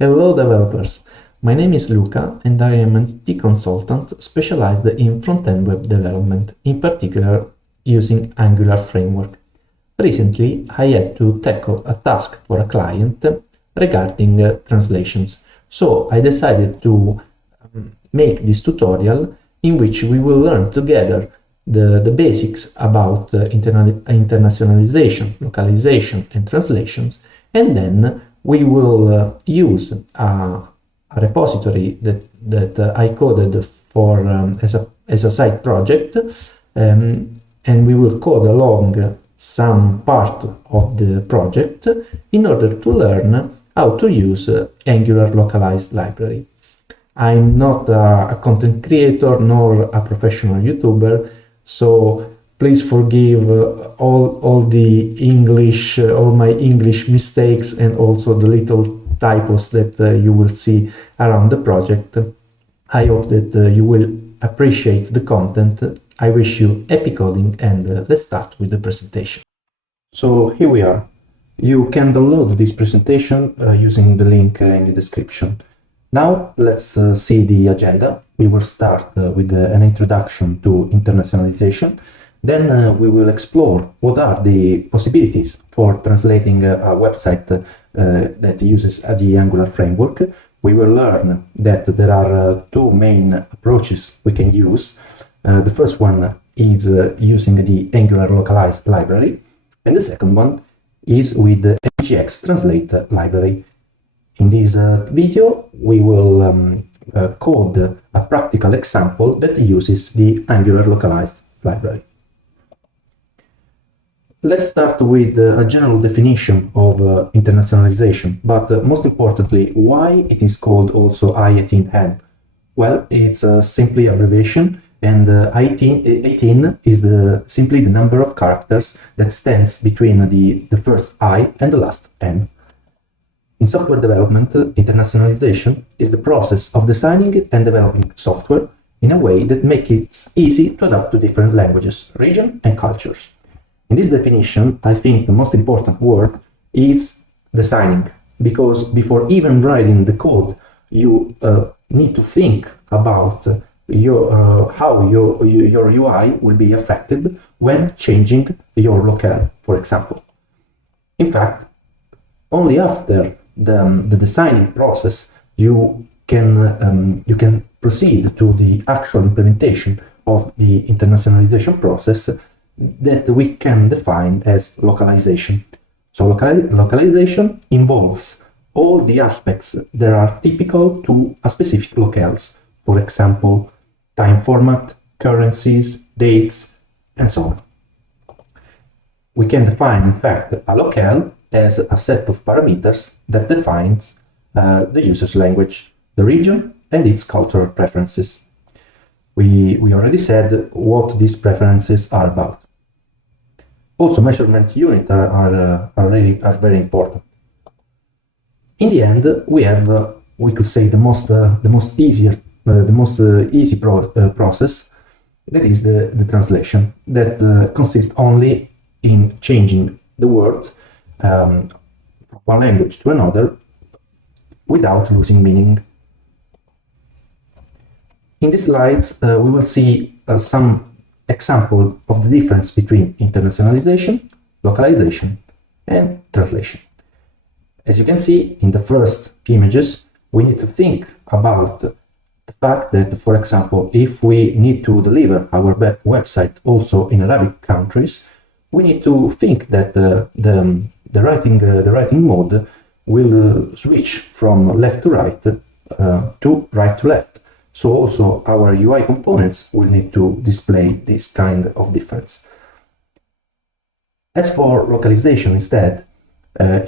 Hello developers, my name is Luca and I am an IT consultant specialized in front-end web development, in particular using Angular framework. Recently I had to tackle a task for a client regarding translations, so I decided to make this tutorial in which we will learn together the basics about internationalization, localization and translations, and then we will use a repository that I coded for as a side project, and we will code along some part of the project in order to learn how to use Angular localized library. I'm not a content creator nor a professional YouTuber, so please forgive all the English, all my English mistakes and also the little typos that you will see around the project. I hope that you will appreciate the content. I wish you happy coding and let's start with the presentation. So here we are. You can download this presentation using the link in the description. Now let's see the agenda. We will start with an introduction to internationalization. Then we will explore what are the possibilities for translating a website that uses the Angular framework. We will learn that there are two main approaches we can use. The first one is using the Angular localized library, and the second one is with the NGX translate library. In this video, we will code a practical example that uses the Angular localized library. Let's start with a general definition of internationalization, but most importantly, why it is called also I18N. Well, it's simply abbreviation, and 18 is simply the number of characters that stands between the first I and the last N. In software development, internationalization is the process of designing and developing software in a way that makes it easy to adapt to different languages, regions, and cultures. In this definition, I think the most important word is designing, because before even writing the code, you need to think about how your UI will be affected when changing your locale, for example. In fact, only after the designing process you can proceed to the actual implementation of the internationalization process that we can define as localization. So localization involves all the aspects that are typical to a specific locales, for example, time format, currencies, dates, and so on. We can define, in fact, a locale as a set of parameters that defines the user's language, the region, and its cultural preferences. We already said what these preferences are about. Also, measurement units are very important. In the end, we have, we could say, the most easy process, that is the translation, that consists only in changing the words from one language to another without losing meaning. In these slides, we will see some example of the difference between internationalization, localization, and translation. As you can see in the first images, we need to think about the fact that, for example, if we need to deliver our website also in Arabic countries, we need to think that the writing mode will switch from left to right to right to left. So also our UI components will need to display this kind of difference. As for localization instead,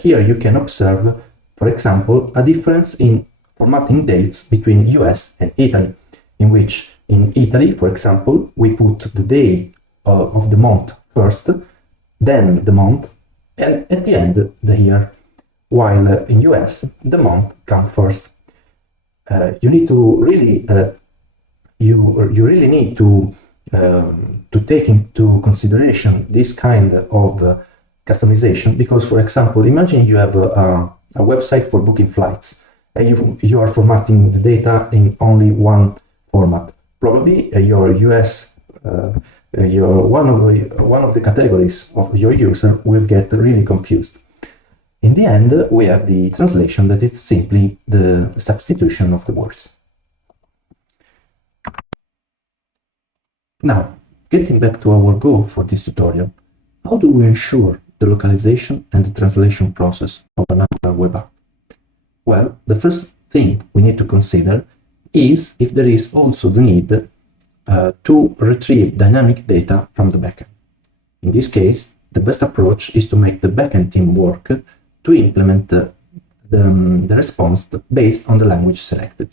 here you can observe, for example, a difference in formatting dates between US and Italy, in which in Italy, for example, we put the day of the month first, then the month, and at the end the year, while in US the month comes first. You need to really you really need to take into consideration this kind of customization, because, for example, imagine you have a website for booking flights, you are formatting the data in only one format. Probably your US, one of the categories of your user will get really confused. In the end, we have the translation that is simply the substitution of the words. Now, getting back to our goal for this tutorial, how do we ensure the localization and the translation process of an Angular web app? Well, the first thing we need to consider is if there is also the need to retrieve dynamic data from the backend. In this case, the best approach is to make the backend team work to implement the response based on the language selected.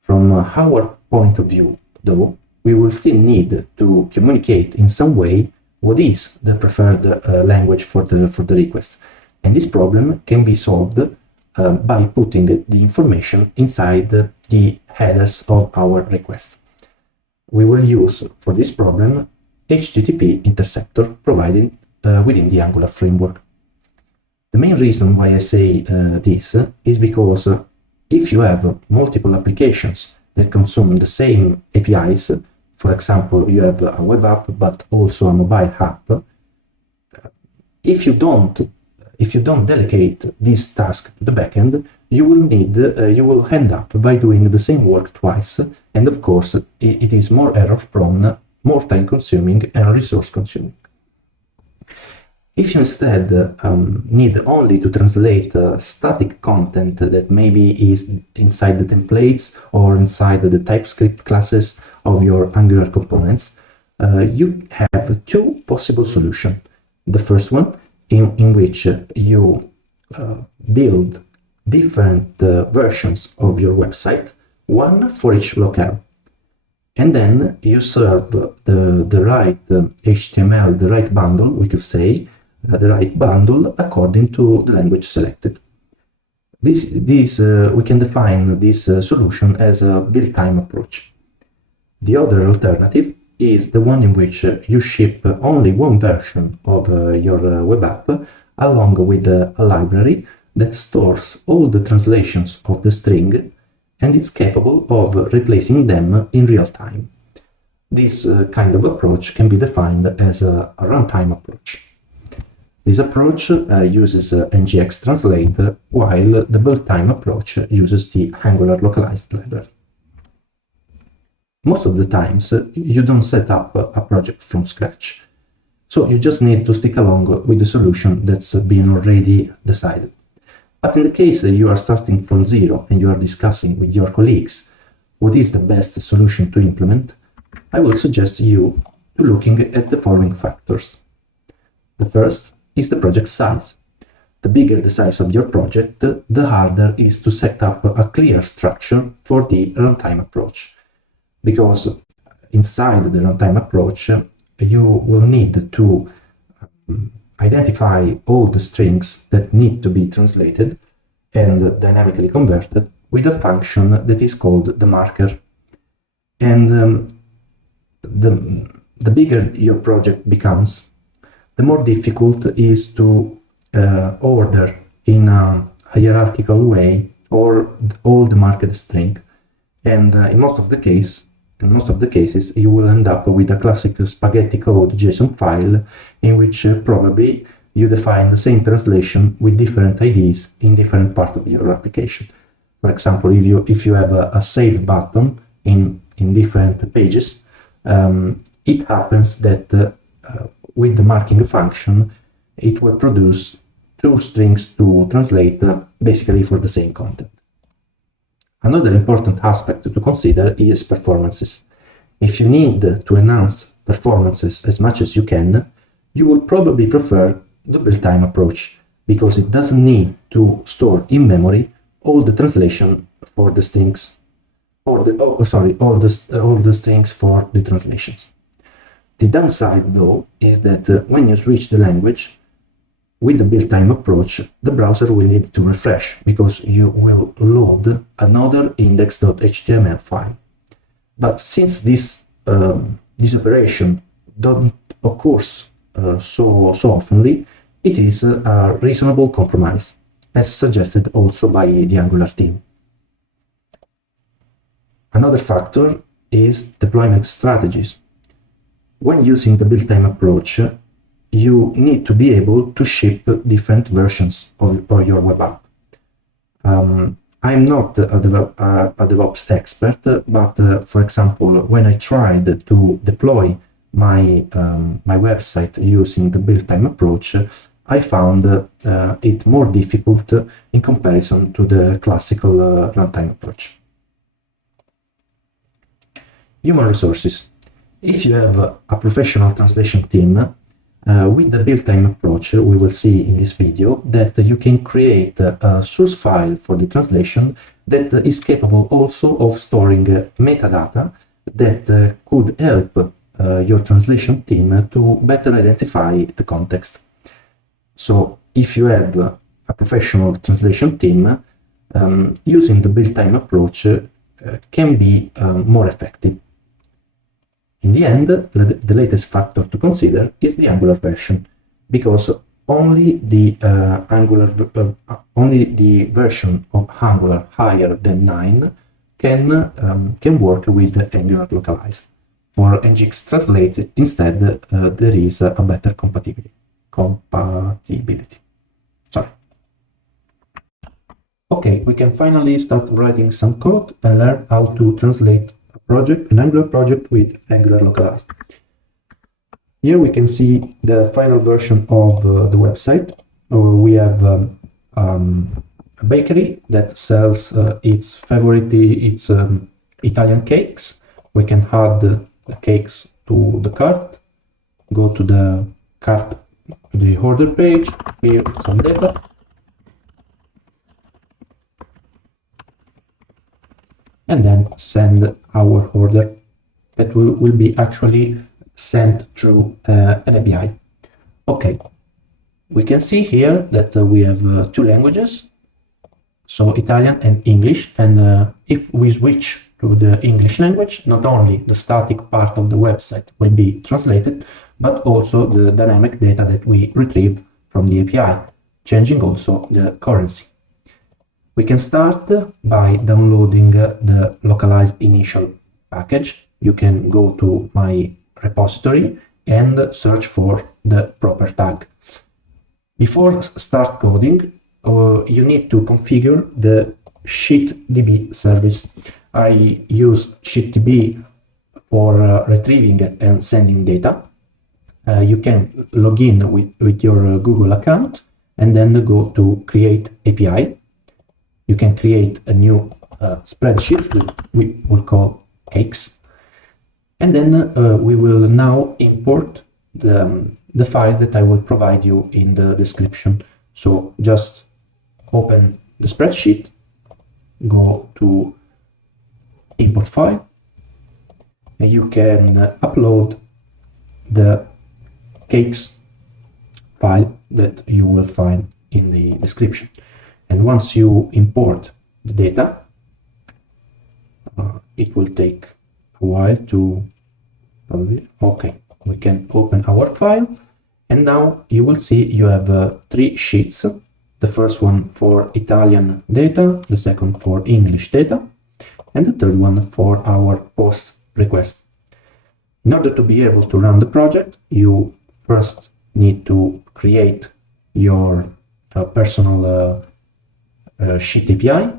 From our point of view, though, we will still need to communicate in some way what is the preferred language for the request. And this problem can be solved by putting the information inside the headers of our request. We will use for this problem HTTP interceptor provided within the Angular framework. The main reason why I say this is because if you have multiple applications that consume the same APIs, for example, you have a web app but also a mobile app, if you don't delegate this task to the backend, you will end up by doing the same work twice, and of course it is more error prone, more time consuming and resource consuming. If you instead need only to translate static content that maybe is inside the templates or inside the TypeScript classes of your Angular components, you have two possible solutions. The first one, in which you build different versions of your website, one for each locale. And then you serve the right HTML, the right bundle, we could say, the right bundle according to the language selected. We can define this solution as a build time approach. The other alternative is the one in which you ship only one version of your web app along with a library that stores all the translations of the string and is capable of replacing them in real time. This kind of approach can be defined as a runtime approach. This approach uses ngx translate, while the build time approach uses the Angular localized library. Most of the times, you don't set up a project from scratch, so you just need to stick along with the solution that's been already decided. But in the case you are starting from zero and you are discussing with your colleagues what is the best solution to implement, I will suggest you to looking at the following factors. The first is the project size. The bigger the size of your project, the harder it is to set up a clear structure for the runtime approach. Because inside the runtime approach, you will need to identify all the strings that need to be translated and dynamically converted with a function that is called the marker. And the bigger your project becomes, the more difficult it is to order in a hierarchical way or all the marked string. And in most of the cases, you will end up with a classic spaghetti code JSON file in which probably you define the same translation with different IDs in different parts of your application. For example, if you have a save button in different pages, it happens that with the marking function, it will produce two strings to translate basically for the same content. Another important aspect to consider is performances. If you need to enhance performances as much as you can, you will probably prefer the build time approach because it doesn't need to store in memory all the translation for the strings, all the strings for the translations. The downside, though, is that when you switch the language, with the build time approach, the browser will need to refresh because you will load another index.html file. But since this operation doesn't occur so oftenly, it is a reasonable compromise. as suggested also by the Angular team. Another factor is deployment strategies. When using the build time approach, you need to be able to ship different versions of your web app. I'm not a DevOps expert, but for example, when I tried to deploy my website using the build time approach, I found it more difficult in comparison to the classical runtime approach. Human resources. If you have a professional translation team, with the build time approach, we will see in this video that you can create a source file for the translation that is capable also of storing metadata that could help your translation team to better identify the context. So if you have a professional translation team, using the build time approach can be more effective. In the end, the latest factor to consider is the Angular version, because only the version of Angular higher than 9 can work with the Angular localize. For Nginx Translate, instead, there is a better compatibility. Sorry. Okay, we can finally start writing some code and learn how to translate an Angular project with Angular localized. Here we can see the final version of the website. We have a bakery that sells its Italian cakes. We can add the cakes to the cart, go to the cart, to the order page, here some data, and then send our order that will be actually sent through an API. Okay, we can see here that we have two languages, so Italian and English, and if we switch to the English language, not only the static part of the website will be translated, but also the dynamic data that we retrieve from the API, changing also the currency. We can start by downloading the localized initial package. You can go to my repository and search for the proper tag. Before start coding, you need to configure the sheetdb service. I use sheetdb for retrieving and sending data. You can log in with your Google account and then go to Create API. You can create a new spreadsheet that we will call cakes. And then we will now import the file that I will provide you in the description. So just open the spreadsheet, go to import file, and you can upload the cakes file that you will find in the description. And once you import the data, it will take a while to okay, we can open our file, and now you will see you have 3 sheets. The first one for Italian data, the second for English data, and the third one for our post request. In order to be able to run the project, you first need to create your personal sheet API,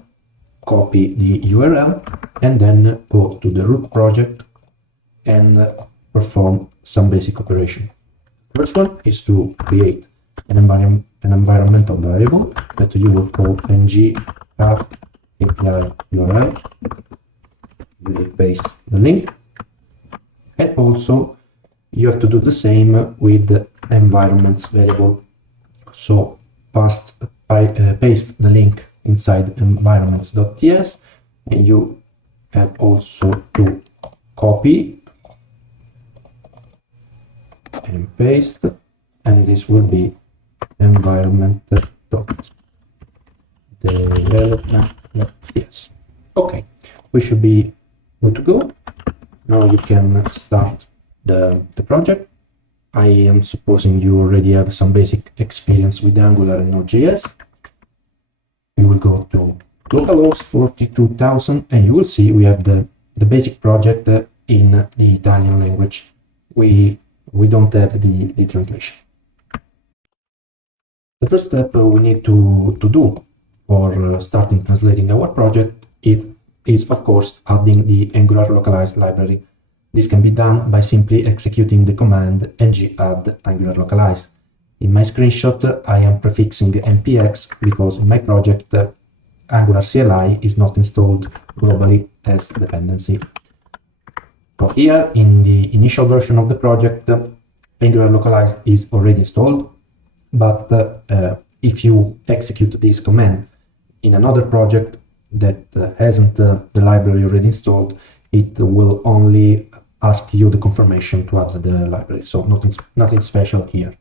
copy the URL, and then go to the root project and perform some basic operation. First one is to create an environmental variable that you will call ng path API URL. You will paste the link, and also you have to do the same with the environments variable. So paste the link inside environments.ts, and you have also to copy and paste, and this will be environment.development.ts. Okay, we should be good to go. Now you can start the project. I am supposing you already have some basic experience with Angular and Node.js. you will go to localhost 42,000 and you will see we have the basic project in the Italian language. We don't have the translation. The first step we need to do for starting translating our project is of course adding the Angular localize library. This can be done by simply executing the command ng-add Angular localize. In my screenshot, I am prefixing npx because in my project, Angular CLI is not installed globally as dependency. So here, in the initial version of the project, Angular localized is already installed, but if you execute this command in another project that hasn't the library already installed, it will only ask you the confirmation to add the library. So nothing special here.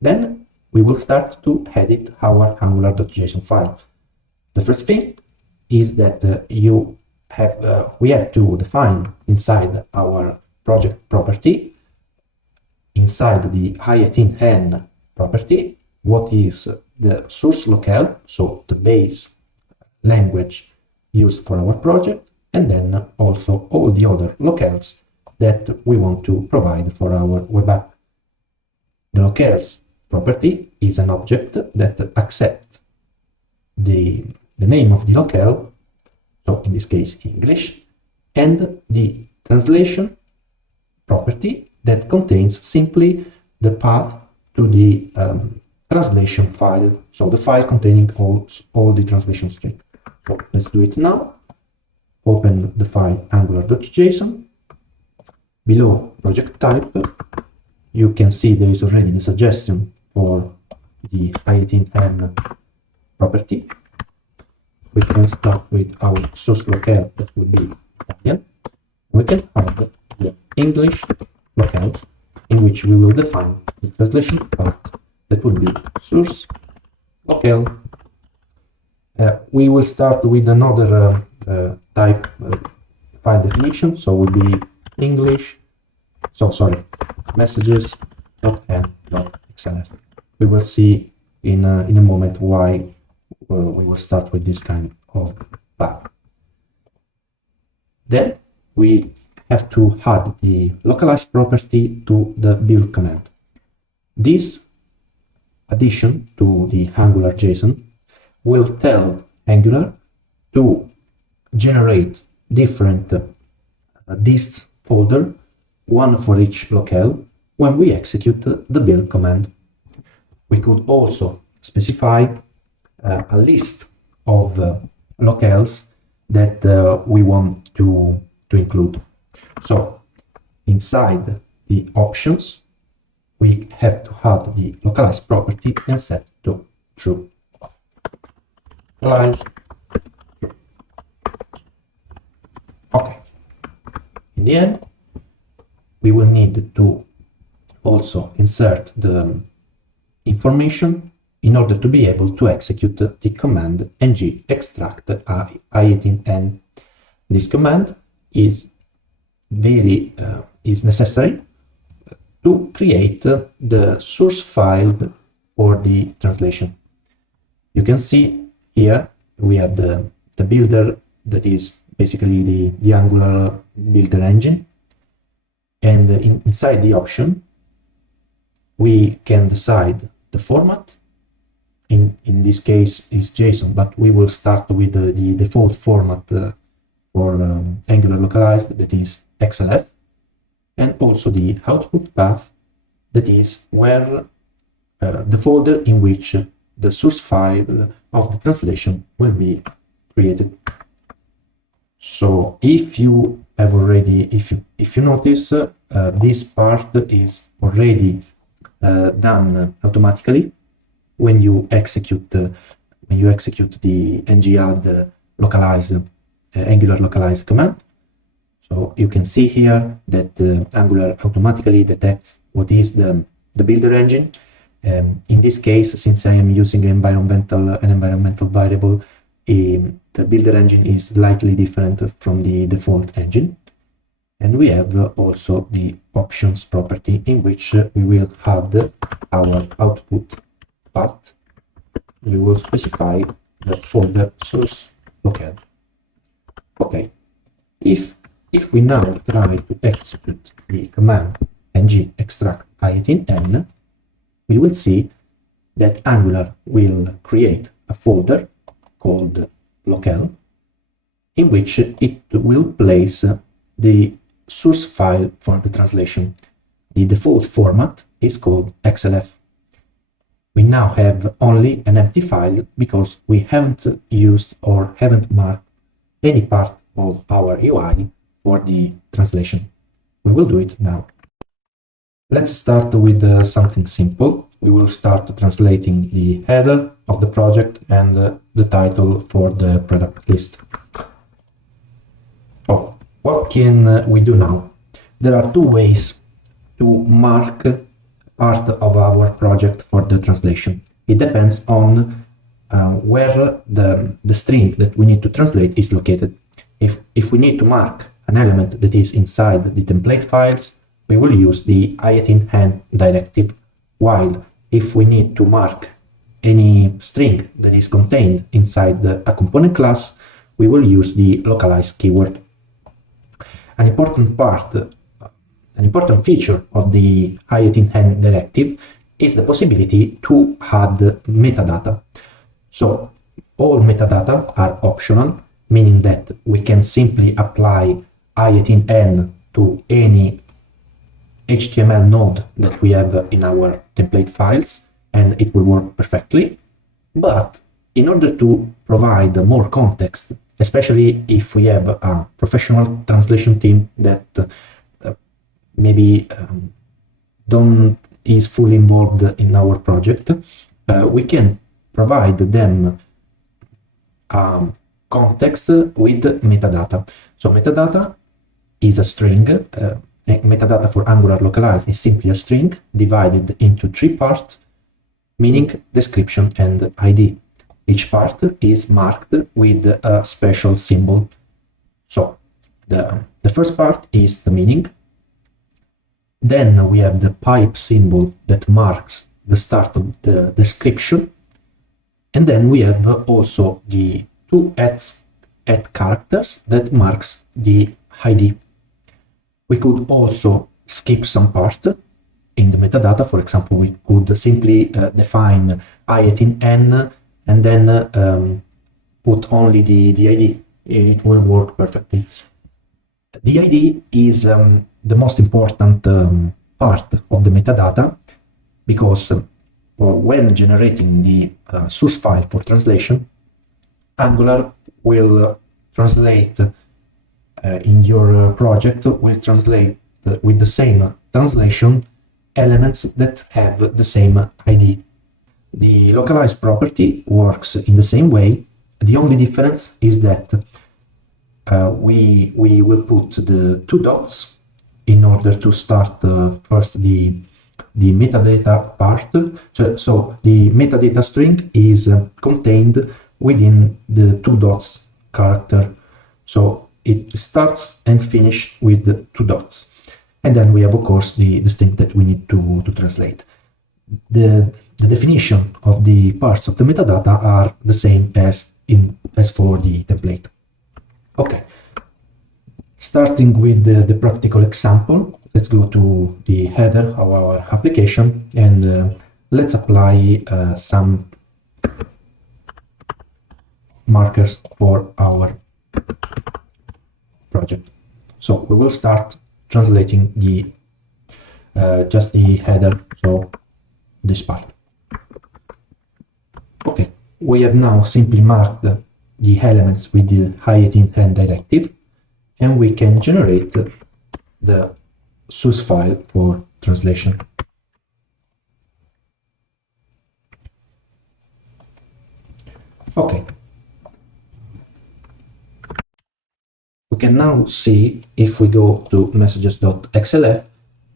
Then we will start to edit our angular.json file. The first thing is that we have to define inside our project property, inside the i18n property, what is the source locale, so the base language used for our project, and then also all the other locales that we want to provide for our web app. The locales property is an object that accepts the name of the locale, so in this case English, and the translation property that contains simply the path to the translation file, so the file containing all the translation string. So let's do it now. Open the file angular.json. Below project type, you can see there is already the suggestion for the i18n property. We can start with our source locale that will be Italian. We can add the English locale in which we will define the translation part that will be source locale. We will start with another type file definition, so will be English, messages.n.xlf. We will see in a moment why we will start with this kind of path. Then we have to add the localize property to the build command. This addition to the Angular JSON will tell Angular to generate different dist folder, one for each locale, when we execute the build command. We could also specify a list of locales that we want to include. So inside the options, we have to add the localize property and set to true. Localize true. Okay. In the end, we will need to also insert the information in order to be able to execute the command ng extract i18n. This command is necessary to create the source file for the translation. You can see here we have the builder that is basically the Angular builder engine, and inside the option we can decide the format. In this case is JSON, but we will start with the default format for Angular localized, that is XLF, and also the output path, that is where the folder in which the source file of the translation will be created. So if you have already, if you notice, this part is already done automatically when you execute the ng-add localize Angular localize command. So you can see here that Angular automatically detects what is the builder engine. In this case, since I am using an environmental variable, the builder engine is slightly different from the default engine. And we have also the options property in which we will add our output path. We will specify the folder source locale. Okay, if we now try to execute the command ng extract i18n, we will see that Angular will create a folder called locale in which it will place the source file for the translation. The default format is called XLF. We now have only an empty file because we haven't used or haven't marked any part of our UI for the translation. We will do it now. Let's start with something simple. We will start translating the header of the project and the title for the product list. Oh, what can we do now? There are two ways to mark part of our project for the translation. It depends on where the string that we need to translate is located. If we need to mark an element that is inside the template files, we will use the i18n directive, while if we need to mark any string that is contained inside a component class, we will use the localize keyword. An important feature of the i18n directive is the possibility to add metadata. So all metadata are optional, meaning that we can simply apply i18n to any HTML node that we have in our template files, and it will work perfectly. But in order to provide more context, especially if we have a professional translation team that maybe is fully involved in our project, we can provide them context with metadata. So metadata is a string. Metadata for Angular localize is simply a string divided into 3 parts, meaning, description, and ID. Each part is marked with a special symbol. So the first part is the meaning. Then we have the pipe symbol that marks the start of the description. And then we have also the 2 at characters that marks the ID. We could also skip some part in the metadata. For example, we could simply define i18n and then put only the ID. It will work perfectly. The ID is the most important part of the metadata, because when generating the source file for translation, Angular will translate in your project, will translate with the same translation elements that have the same ID. The localize property works in the same way. The only difference is that we will put the 2 dots in order to start first the metadata part. So the metadata string is contained within the 2 dots character. So it starts and finishes with the 2 dots. And then we have, of course, the string that we need to translate. The definition of the parts of the metadata are the same as for the template. Okay, starting with the practical example, let's go to the header of our application and let's apply some markers for our project. So we will start translating the just the header, so this part. Okay, we have now simply marked the elements with the i18n directive, and we can generate the source file for translation. Okay. We can now see, if we go to messages.xlf,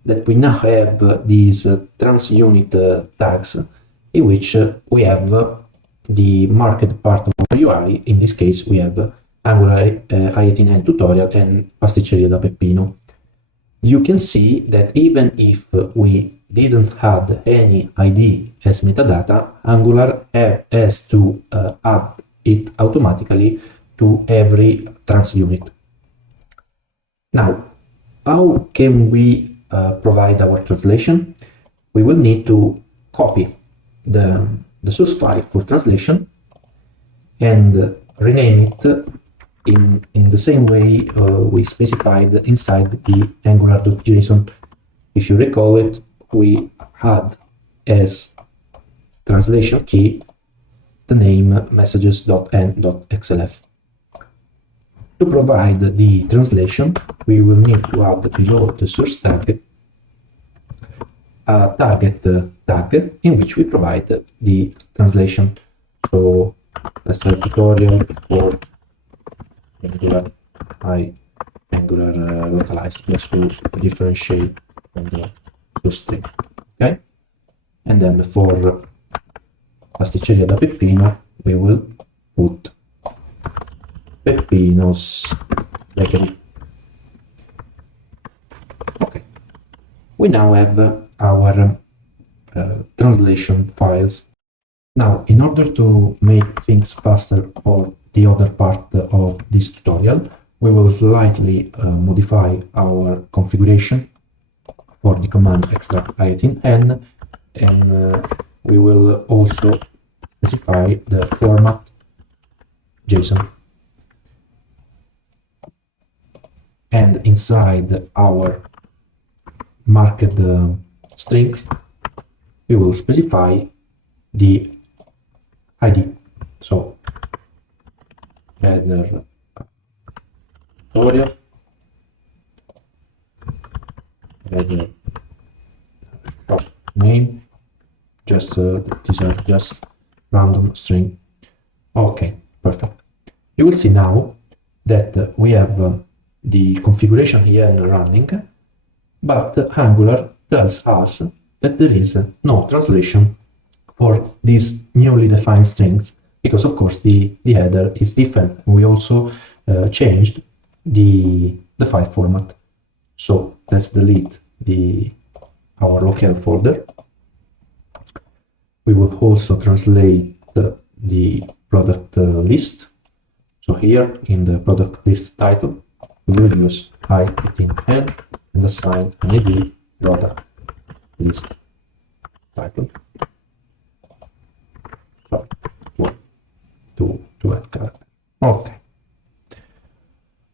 that we now have these transunit tags in which we have the marked part of our UI. In this case, we have Angular i18n tutorial and Pasticceria da Peppino. You can see that even if we didn't add any ID as metadata, Angular has to add it automatically to every trans unit. Now, how can we provide our translation? We will need to copy the source file for translation and rename it in the same way we specified inside the angular.json. If you recall it, we had as translation key the name messages.n.xlf. To provide the translation, we will need to add below the source tag a target tag in which we provide the translation. So let's have a tutorial for Angular localize, just to differentiate from the source string. Okay, and then for pasticceria da Peppino, we will put Peppino's bakery. Okay, we now have our translation files. Now, in order to make things faster for the other part of this tutorial, we will slightly modify our configuration for the command extract i18n, and we will also specify the format JSON. And inside our marked strings, we will specify the ID. So header tutorial, header shop name, just these are just random string. Okay, perfect. You will see now that we have the configuration here running, but Angular tells us that there is no translation for these newly defined strings, because of course the header is different. We also changed the file format. So let's delete our local folder. We will also translate the product list. So here in the product list title, we will use i18n and assign an ID product list title. So, to add character. Okay.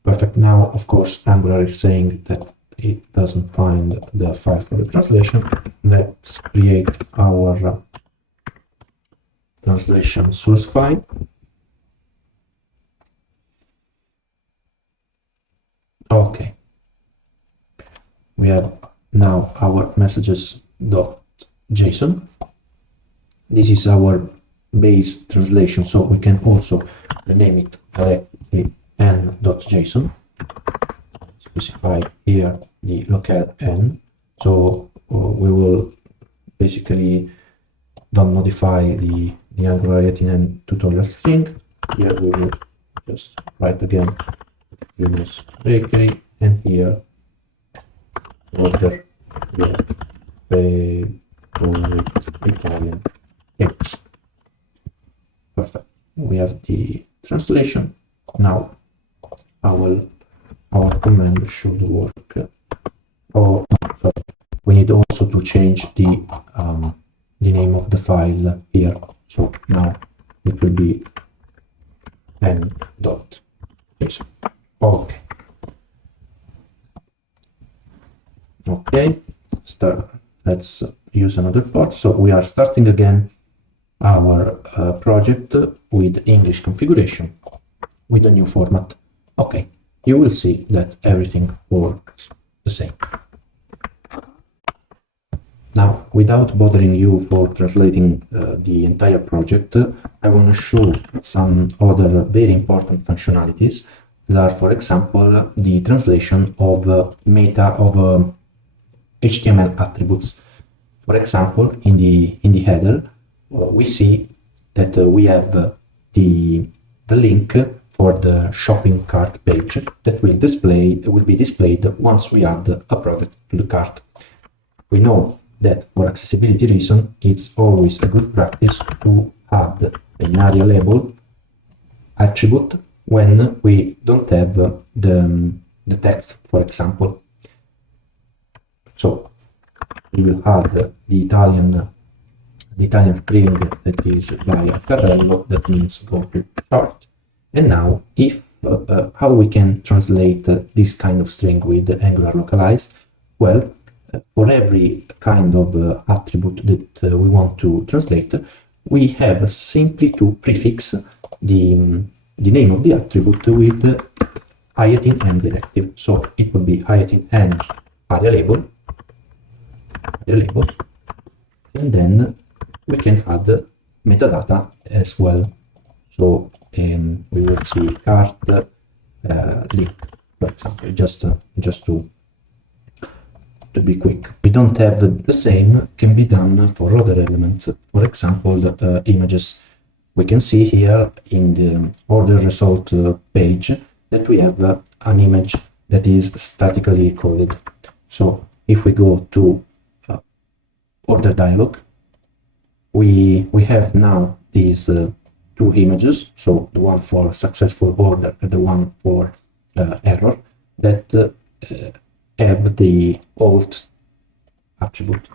Perfect. Now, of course, Angular is saying that it doesn't find the file for the translation. Let's create our translation source file. Okay. We have now our messages.json. This is our base translation, so we can also rename it directly n.json. Specify here the local n. So we will basically don't modify the Angular 18n tutorial string. Here we will just write again Peppino's bakery, and here order your favorite Italian cakes. Perfect. We have the translation. Now our command should work. Oh, sorry. We need also to change the name of the file here. So now it will be n.json. Okay. Okay. Let's use another part. So we are starting again our project with English configuration with a new format. Okay, you will see that everything works the same. Now, without bothering you for translating the entire project, I want to show some other very important functionalities that are, for example, the translation of HTML attributes. For example, in the header, we see that we have the link for the shopping cart page that will be displayed once we add a product to the cart. We know that for accessibility reason, it's always a good practice to add an area label attribute when we don't have the text, for example. So we will add the Italian string that is by Carrello, that means go to short. And now, if how we can translate this kind of string with Angular localize? Well, for every kind of attribute that we want to translate, we have simply to prefix the name of the attribute with -n directive. So it would be -n area label, and then we can add metadata as well. So we will see cart link, for example, just to be quick. We don't have the same can be done for other elements. For example, the images. We can see here in the order result page that we have an image that is statically coded. So if we go to order dialog, we have now these two images, so the one for successful order and the one for error, that have the alt attribute.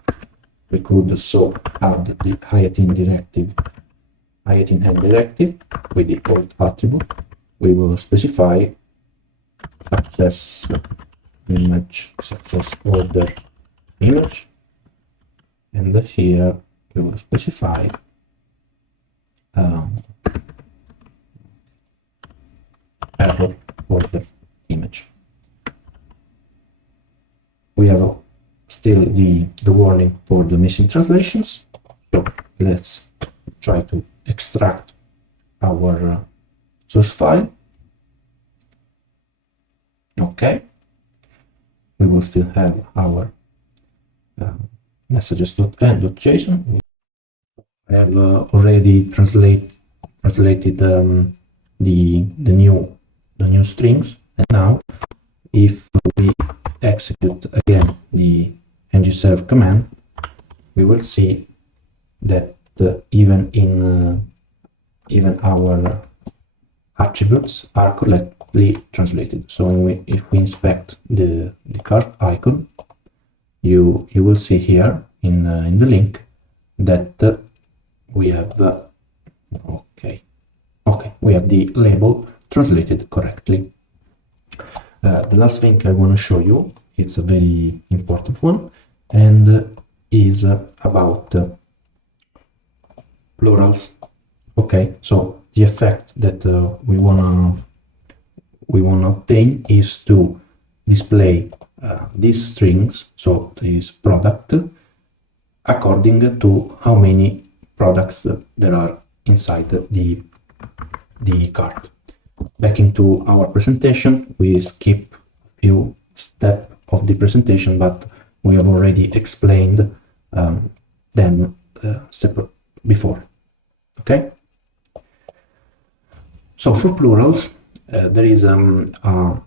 We could also add the -n directive with the alt attribute. We will specify success image, success order image, and here we will specify error order image. We have still the warning for the missing translations. So let's try to extract our source file. Okay, we will still have our messages.end.json. I have already translated the new strings, and now if we execute again the ngserve command, we will see that even our attributes are correctly translated. So if we inspect the cart icon, you will see here in the link that we have we have the label translated correctly. The last thing I want to show you, it's a very important one, and is about plurals. Okay, so the effect that we wanna obtain is to display these strings, so this product, according to how many products there are inside the cart. Back into our presentation, we skip a few steps of the presentation, but we have already explained them separate before. Okay. So for plurals, there is a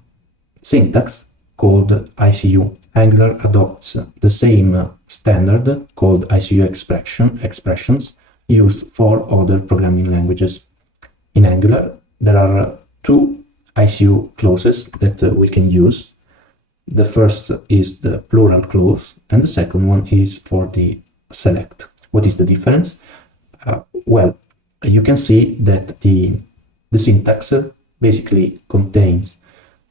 syntax called ICU. Angular adopts the same standard called ICU expressions used for other programming languages. In Angular, there are two ICU clauses that we can use. The first is the plural clause, and the second one is for the select. What is the difference? Well, you can see that the syntax basically contains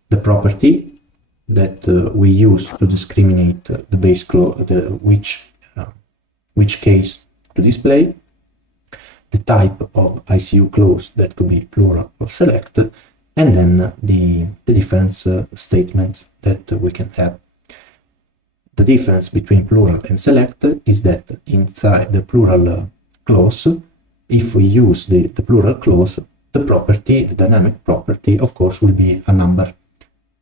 the property that we use to discriminate the base clause, which case to display, the type of ICU clause that could be plural or select, and then the difference statements that we can have. The difference between plural and select is that inside the plural clause, if we use the plural clause, the property, the dynamic property, of course, will be a number.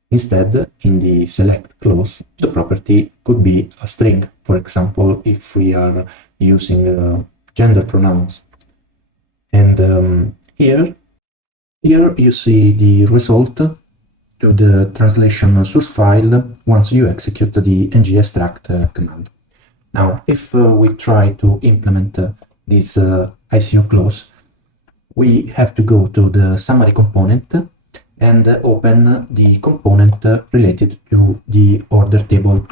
Instead, in the select clause, the property could be a string. For example, if we are using gender pronouns. And here you see the result to the translation source file once you execute the ngextract command. Now, if we try to implement this ICU clause, we have to go to the summary component and open the component related to the order table.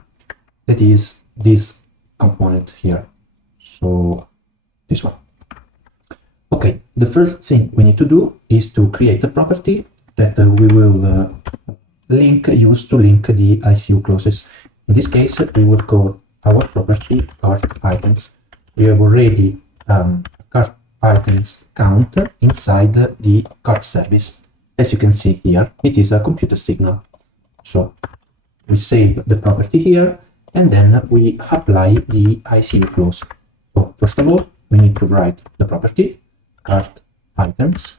That is this component here. So this one. Okay, the first thing we need to do is to create a property that we will use to link the ICU clauses. In this case, we will call our property cart items. We have already cart items count inside the cart service. As you can see here, it is a computer signal. So we save the property here, and then we apply the ICU clause. So first of all, we need to write the property cart items.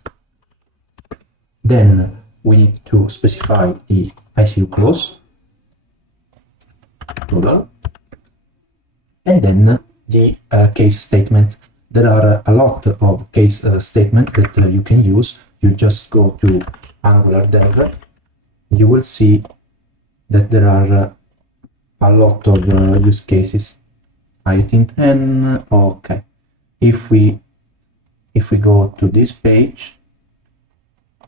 Then we need to specify the ICU clause, plural, and then the case statement. There are a lot of case statements that you can use. You just go to Angular Dev. You will see that there are a lot of use cases. I think, and okay, if we go to this page,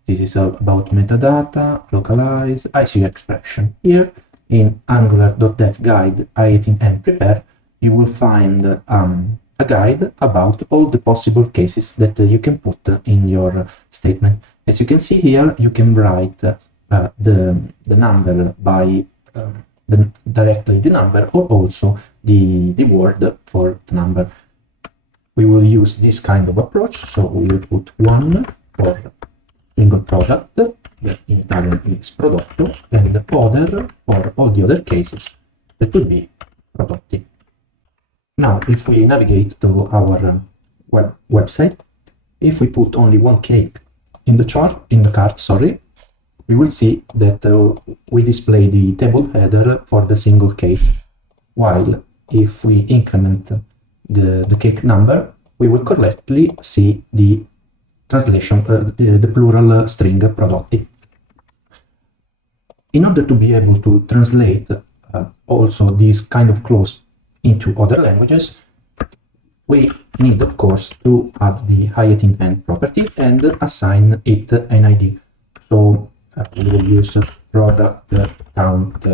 this is about metadata, localize, ICU expression. Here in angular.dev guide I18 and prepare, you will find a guide about all the possible cases that you can put in your statement. As you can see here, you can write the number by directly the number, or also the word for the number. We will use this kind of approach, so we will put 1 for single product, that in Italian is prodotto, and other for all the other cases that will be prodotti. Now, if we navigate to our website, if we put only one cake in the cart, we will see that we display the table header for the single case, while if we increment the cake number, we will correctly see the translation, the plural string prodotti. In order to be able to translate also this kind of clause into other languages, we need, of course, to add the I18 end property and assign it an ID. So we will use product count.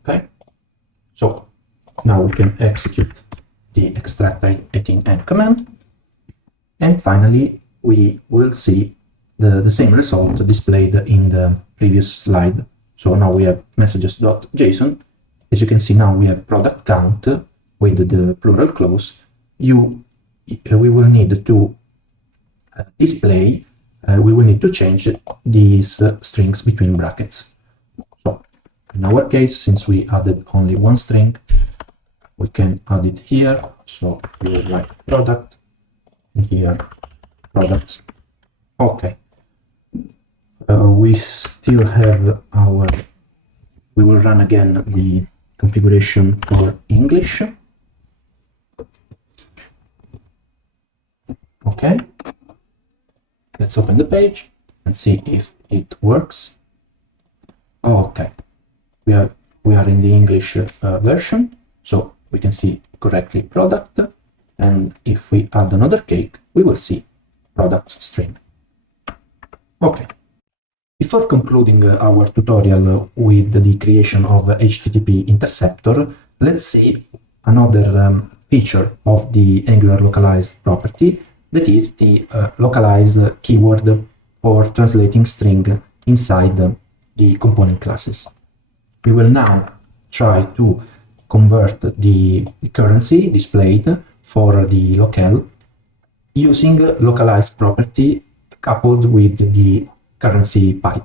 Okay. So now we can execute the extract I18 end command, and finally we will see the same result displayed in the previous slide. So now we have messages.json. As you can see, now we have product count with the plural clause. We will need to display, we will need to change these strings between brackets. So in our case, since we added only one string, we can add it here. So we will write product, and here products. Okay. We still have we will run again the configuration for English. Okay, let's open the page and see if it works. Okay, we are in the English version, so we can see correctly product, and if we add another cake, we will see product string. Okay. Before concluding our tutorial with the creation of HTTP interceptor, let's see another feature of the Angular localize property, that is the localize keyword for translating string inside the component classes. We will now try to convert the currency displayed for the locale using localize property coupled with the currency pipe.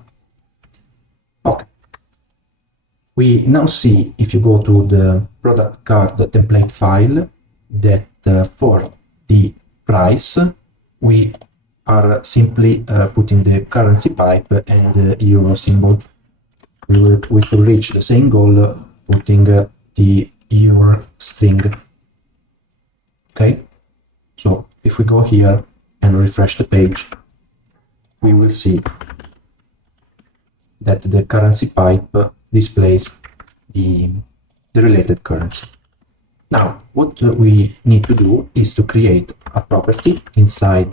Okay. We now see, if you go to the product card template file, that for the price, we are simply putting the currency pipe and the euro symbol. We will reach the same goal putting the euro string. Okay, so if we go here and refresh the page, we will see that the currency pipe displays the related currency. Now, what we need to do is to create a property inside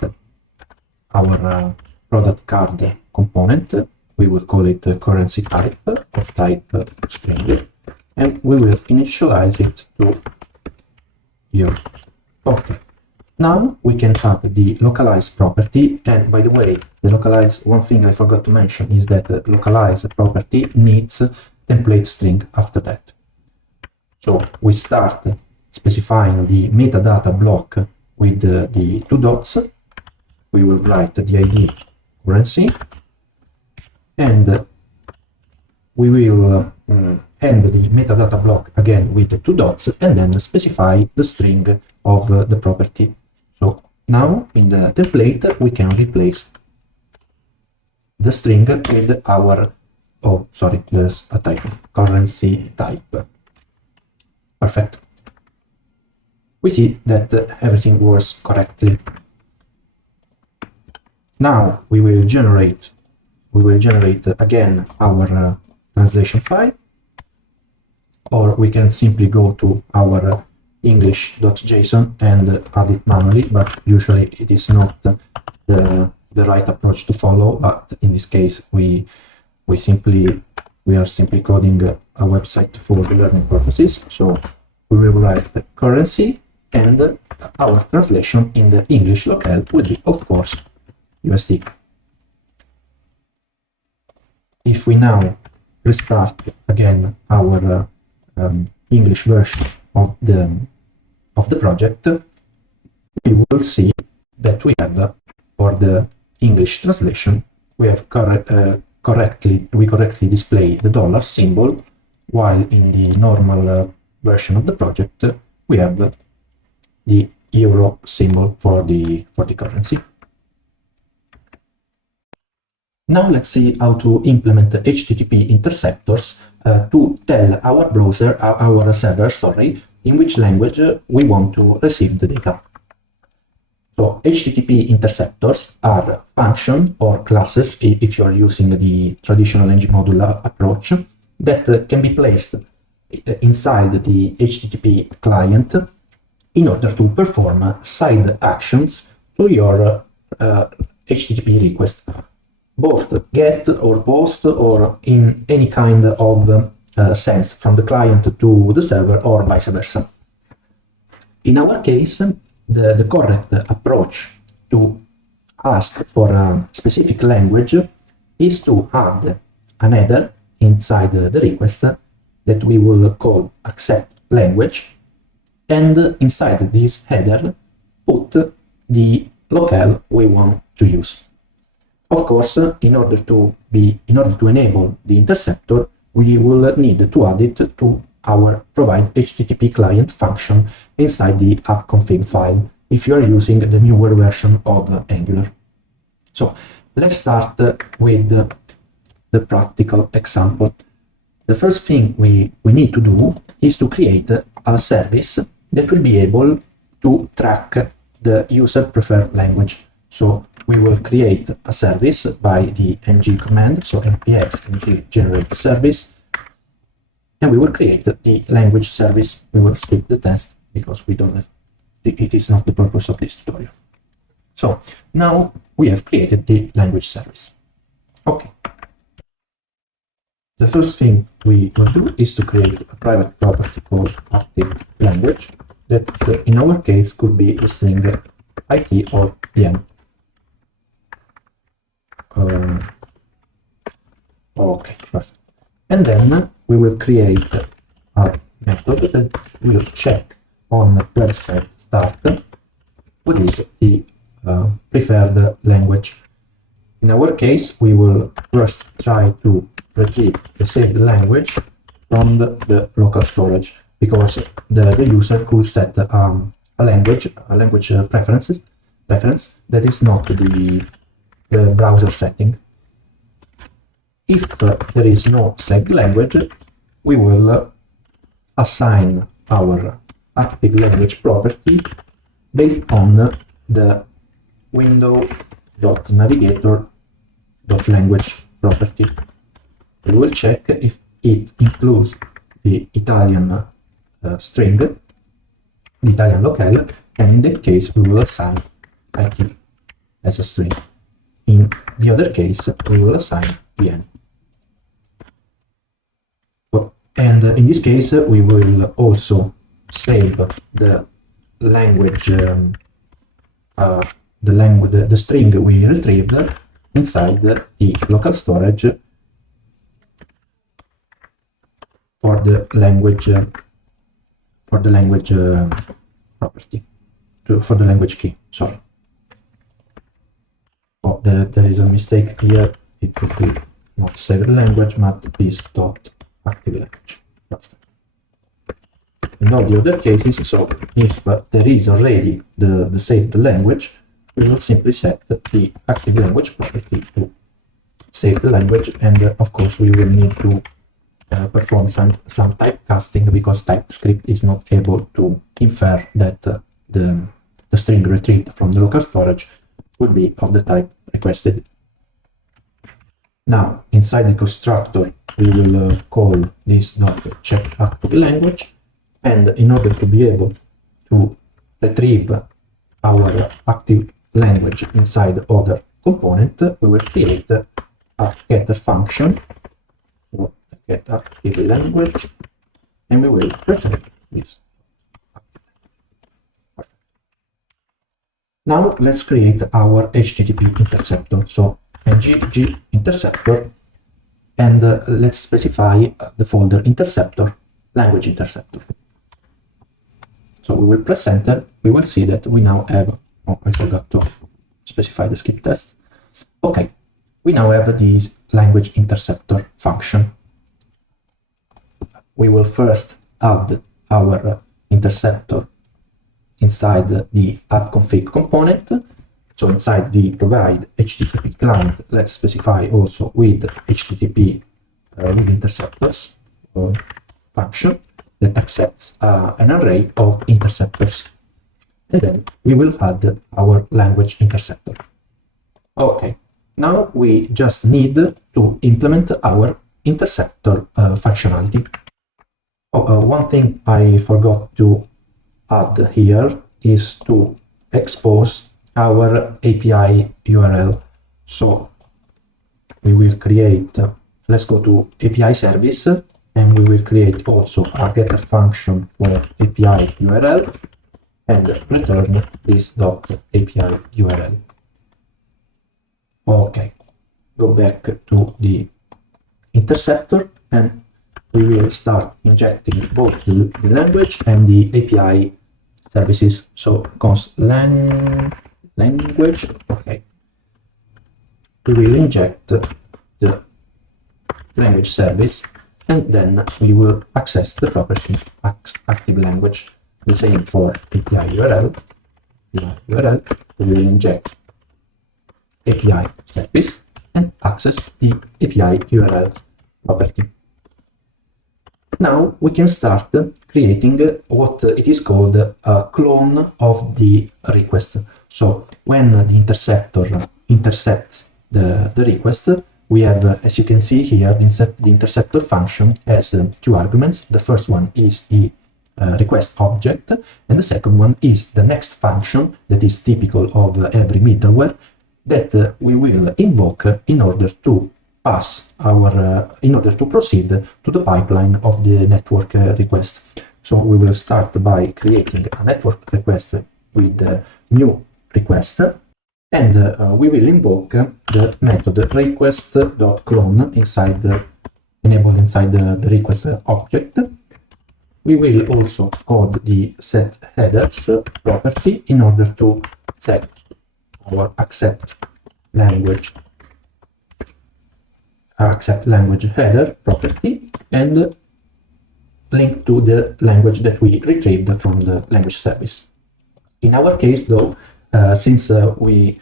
our product card component. We will call it currency type or type string, and we will initialize it to euro. Okay. Now we can add the localize property, and by the way, the localize, one thing I forgot to mention is that the localize property needs template string after that. So we start specifying the metadata block with the two dots. We will write the ID currency, and we will end the metadata block again with the two dots, and then specify the string of the property. So now in the template we can replace the string with our, oh sorry, there's a typo, currency type. Perfect. We see that everything works correctly. Now we will generate again our translation file, or we can simply go to our english.json and add it manually, but usually it is not the right approach to follow. But in this case we are simply coding a website for learning purposes. So we will write the currency, and our translation in the English locale will be, of course, USD. If we now restart again our English version of the project, we will see that we have, for the English translation, we have correctly display the dollar symbol, while in the normal version of the project we have the euro symbol for the currency. Now let's see how to implement HTTP interceptors to tell our browser, our server, sorry, in which language we want to receive the data. So HTTP interceptors are functions or classes, if you're using the traditional ng module approach, that can be placed inside the HTTP client in order to perform side actions to your HTTP request, both get or post or in any kind of sense from the client to the server or vice versa. In our case, the correct approach to ask for a specific language is to add an header inside the request that we will call accept language, and inside this header put the locale we want to use. Of course, in order to enable the interceptor, we will need to add it to our provide HTTP client function inside the app config file if you are using the newer version of Angular. So let's start with the practical example. The first thing we need to do is to create a service that will be able to track the user preferred language. So we will create a service by the ng command, so npx ng generate service, and we will create the language service. We will skip the test because we don't have, it is not the purpose of this tutorial. So now we have created the language service. Okay. The first thing we will do is to create a private property called active language that in our case could be the string it or pm. Okay, perfect. And then we will create a method that will check on website start what is the preferred language. In our case, we will first try to retrieve the saved language from the local storage, because the user could set a language preference that is not the browser setting. If there is no saved language, we will assign our active language property based on the window.navigator.language property. We will check if it includes the Italian string, the Italian locale, and in that case we will assign IT as a string. In the other case, we will assign en. And in this case, we will also save the language, the string we retrieved inside the local storage for the language property, for the language key. Sorry. Oh, there is a mistake here. It would be not saved language, but this dot active language. Perfect. In all the other cases, so if there is already the saved language, we will simply set the active language property to save the language, and of course we will need to perform some typecasting, because TypeScript is not able to infer that the string retrieved from the local storage will be of the type requested. Now, inside the constructor, we will call this dot check active language, and in order to be able to retrieve our active language inside other component, we will create a getter function, so get active language, and we will return this. Now let's create our HTTP interceptor. So a GG interceptor, and let's specify the folder interceptor, language interceptor. So we will press enter. We will see that we now have, oh, I forgot to specify the skip test. Okay, we now have this language interceptor function. We will first add our interceptor inside the add config component. So inside the provide HTTP client, let's specify also with HTTP with interceptors function that accepts an array of interceptors. And then we will add our language interceptor. Okay, now we just need to implement our interceptor functionality. One thing I forgot to add here is to expose our API URL. So we will create, let's go to API service, and we will create also a getter function for API URL and return this dot API URL. Okay, go back to the interceptor, and we will start injecting both the language and the API services. So const language, okay. We will inject the language service, and then we will access the property active language. The same for API URL. We will inject API service and access the API URL property. Now we can start creating what it is called a clone of the request. So when the interceptor intercepts the request, we have, as you can see here, the interceptor function has two arguments. The first one is the request object, and the second one is the next function that is typical of every middleware that we will invoke in order to pass in order to proceed to the pipeline of the network request. So we will start by creating a network request with the new request, and we will invoke the method request.clone enabled inside the request object. We will also code the set headers property in order to set our accept language header property and link to the language that we retrieved from the language service. In our case, though, since we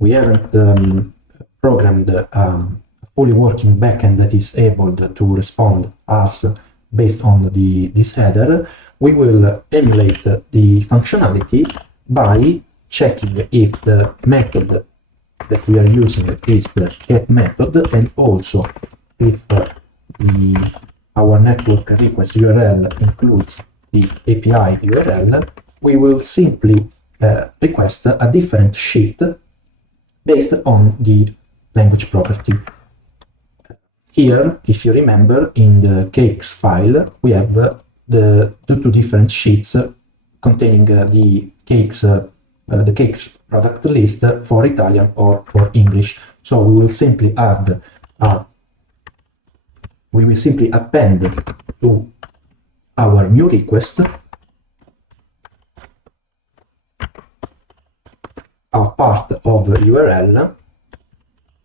haven't programmed a fully working backend that is able to respond as based on this header, we will emulate the functionality by checking if the method that we are using is the get method, and also if our network request URL includes the API URL, we will simply request a different sheet based on the language property. Here, if you remember, in the cakes file, we have the two different sheets containing the cakes product list for Italian or for English. So we will simply append to our new request a part of URL,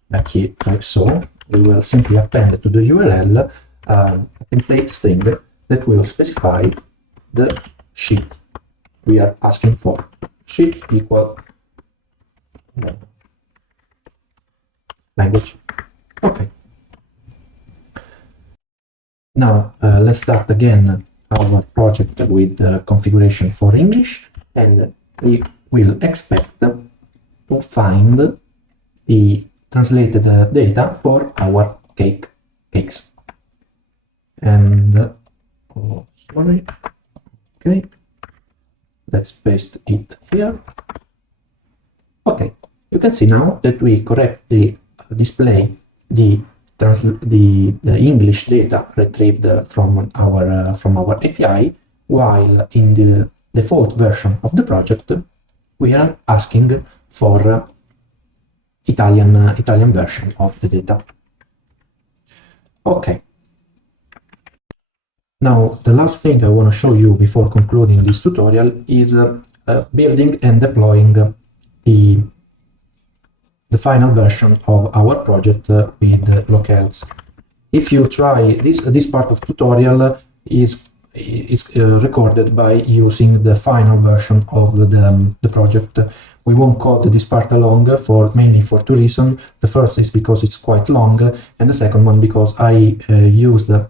like so. We will simply append to the URL a template string that will specify the sheet we are asking for. Sheet equal language. Okay. Now let's start again our project with the configuration for English, and we will expect to find the translated data for our cakes. And oh, sorry. Okay, let's paste it here. Okay, you can see now that we correctly display the English data retrieved from our API, while in the default version of the project we are asking for Italian version of the data. Okay. Now the last thing I want to show you before concluding this tutorial is building and deploying the final version of our project with locales. If you try this part of tutorial is recorded by using the final version of the project. We won't code this part along mainly for two reasons. The first is because it's quite long, and the second one because I used a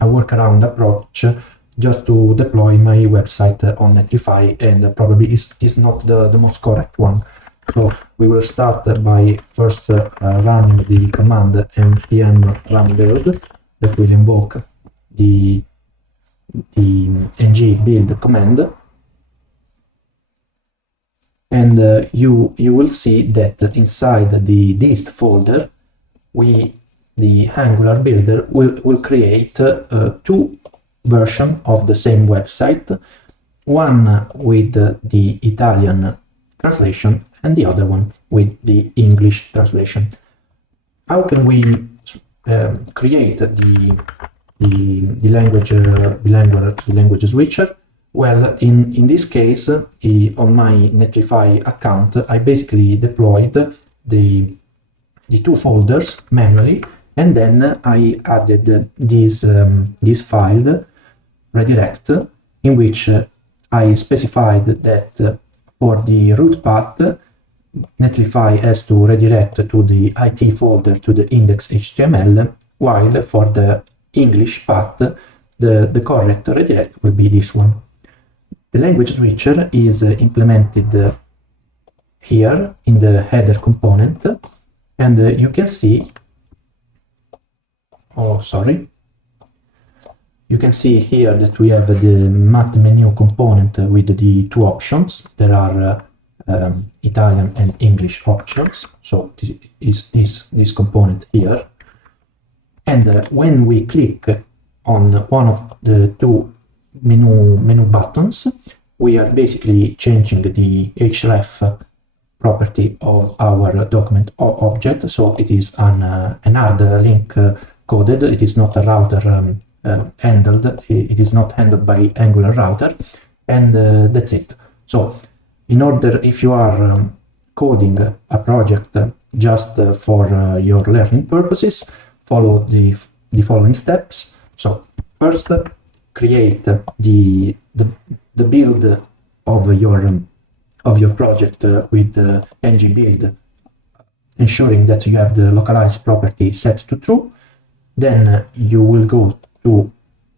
workaround approach just to deploy my website on Netlify, and probably is not the most correct one. So we will start by first running the command npm run build that will invoke the ng build command, and you will see that inside the dist folder the Angular builder will create two versions of the same website, one with the Italian translation and the other one with the English translation. How can we create the language switcher? Well, in this case, on my Netlify account, I basically deployed the two folders manually, and then I added this file redirect, in which I specified that for the root path, Netlify has to redirect to the IT folder to the index.html, while for the English path, the correct redirect will be this one. The language switcher is implemented here in the header component, and you can see, you can see here that we have the mat menu component with the two options. There are Italian and English options, so this is this component here. And when we click on one of the two menu buttons, we are basically changing the href property of our document object, so it is an hard link coded. It is not a router handled. It is not handled by Angular router, and that's it. So in order, if you are coding a project just for your learning purposes, follow the following steps. So first, create the build of your project with ng build, ensuring that you have the localize property set to true. Then you will go to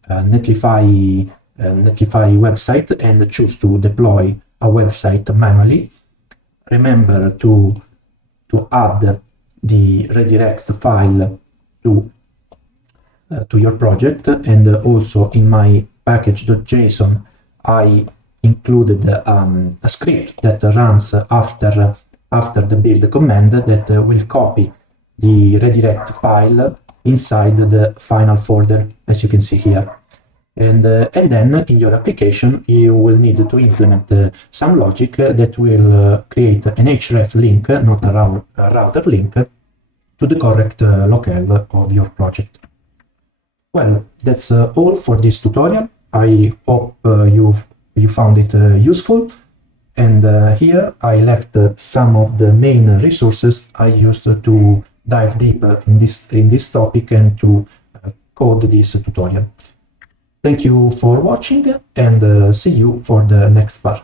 Netlify website and choose to deploy a website manually. Remember to add the redirect file to your project, and also in my package.json, I included a script that runs after the build command that will copy the redirect file inside the final folder, as you can see here. And then in your application, you will need to implement some logic that will create an href link, not a router link, to the correct locale of your project. Well, that's all for this tutorial. I hope you found it useful. And here I left some of the main resources I used to dive deep in this topic and to code this tutorial. Thank you for watching, and see you for the next part.